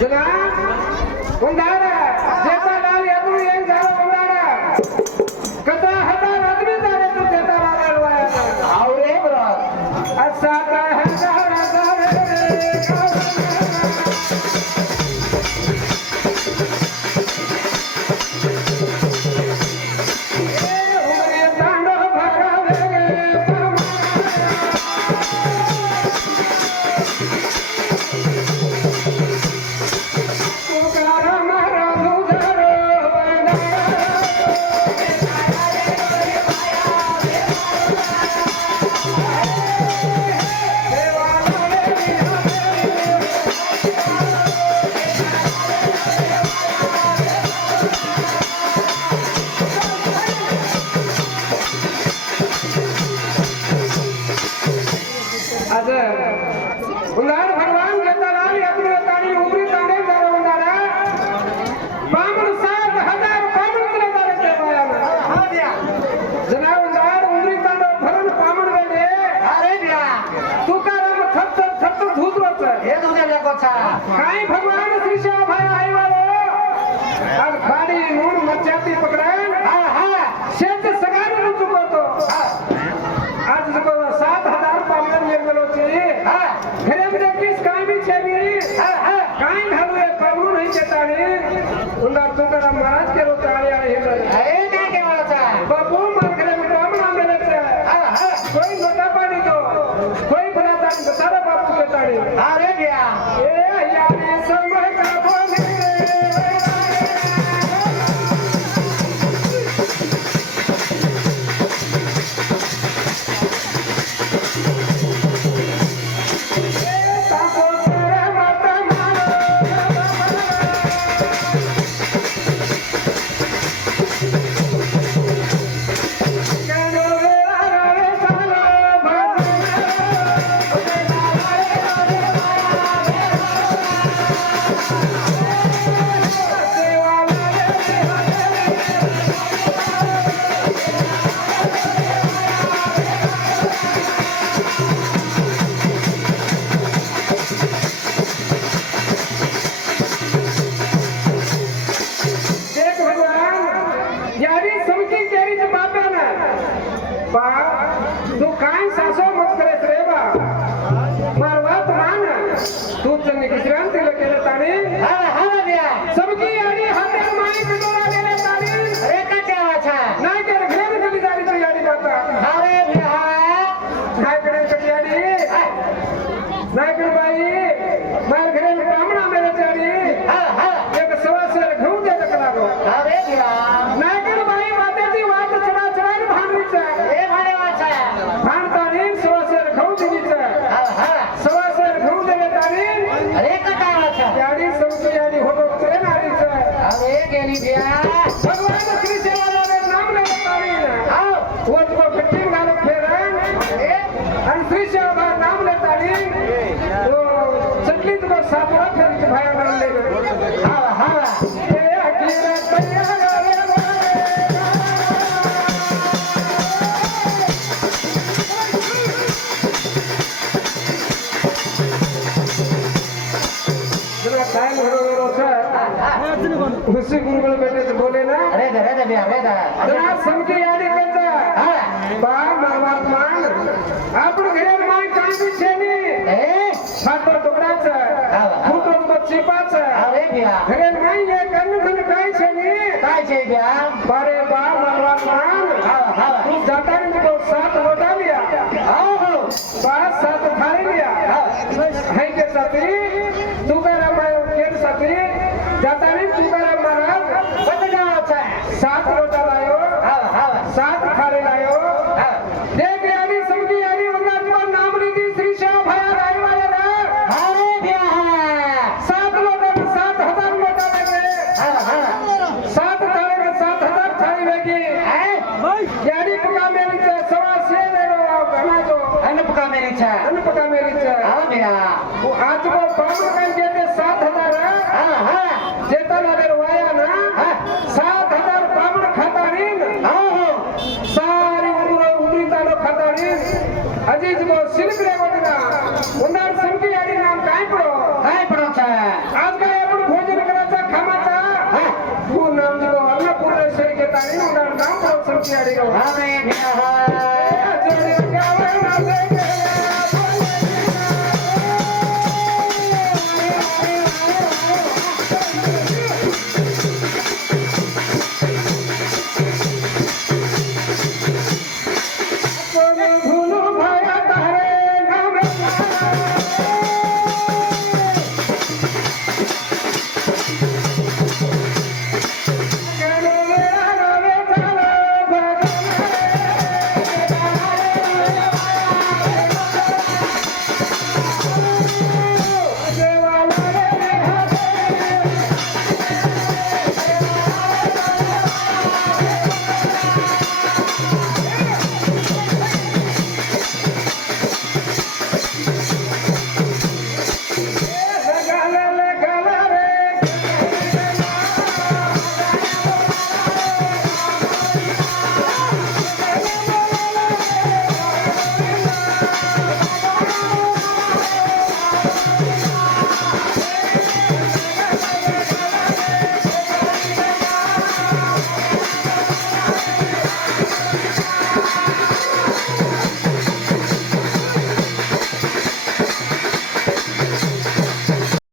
जनाब उंडारा जेता लाल यादव ये जाओ उंडारा कथा हजार आदमी जाने तो जेता लाल अलवाया आवरे बरा अच्छा का हजार भगवान जेता लाल यादव ताणी उमरी ताणे जारो उंडारा बामण 7000 बामण तुला जारे ते बाया हां दिया जना उंडार उमरी तांडो भरण बामण वेडे अरे दिया तुकाराम थप धूतरोच हे तुझे लेको छा काय भगवान श्री श्याम भाई आई वालो आज खाडी नून मचाती पकडान हां हां शेत सगाने नु चुकतो आज जको 7000 बामण निर्मलो छी हां घरे में किस काय भी छेनी हां हां काय घालू है प्रभु नहीं चेताने उंडा तुकाराम महाराज के रो ताळे आहे हे ए काय केवाला छा बापू मार घरे में काम नाम देले छे हां हां कोई नोटा पानी दो कोई बना तान सारा बापू के ताळे अरे दिया ए यानी समय का बोले तू काय सासो मत करे रे बा मारवात मान तू चन्नी विश्रांती केले ताणी हां हां दिया सबकी यानी हाते माई कटोरा गेले ताणी अरे का केवा छा नाही कर घरे में चली जारी तो यानी बाता अरे दिया नाही करे कटी यानी नाही कर बाई मार घरे में कामना मेरे जानी हां हां एक सवा से घेऊ दे तक लागो अरे दिया नाही कर बाई वातेची वात चढा चढा भांडीच ए भाडे वाचा भांडतानी सवा से घेऊ दिलीच हां हां सवा से घेऊ देले ताणी अरे का केवा छा यानी सबकी यानी होतो करे नारीच अरे गेली दिया भगवान श्री सेवालाले नाम ले ताणी आओ वो तो फिटिंग घालो फेरन आणि श्री सेवा नाम ले ताणी तो चटली तो सातवा फेर भाया म्हणले हां हां ए अकीरा तैयार रे जरा टाइम हो उसी गुरुकुल बेटे से बोले ना अरे दे दिया अरे दा जरा समकी यादी करता हां बा भगवान आपण घरे माय काय भी छेनी ए फाटो टुकडाचा फुटो बच्चीपाचा अरे दिया घरे माय ये कन्न काय छेनी काय छे दिया बारे बा भगवान हां हां तू जाता नहीं तो 7 रोटा लिया आओ हो पांच 7 थाली लिया है के साथी तू करा माय के साथी जाता नहीं तू करा महाराज बत जाओ छा 7 रोटा लायो हां हां 7 थाली लायो हां देख यानी समझी यानी उनका तुम्हारा नाम लीधी श्री श्याम भाया राय वाले ना अरे दिया 7 लोटा में 7000 लोटा लगे हां हां 7 थाली में 7000 थाली लगी यानी पका मेरी सवा से ले लो बना दो अन्न पका मेरी छा अन्न पका मेरी आओ दिया वो आज को बाबू का कहते 7000 हां हां जेता लाले वाया ना 7000 बाबू खाता नहीं आओ हो सारी उमरी तालो खाता नहीं अजीज को सिल्क रे वजना उन्नार संकी यानी नाम काय पड़ो काय पड़ो छा आज का आणि उडान नाम संख्या हमें भी है गाव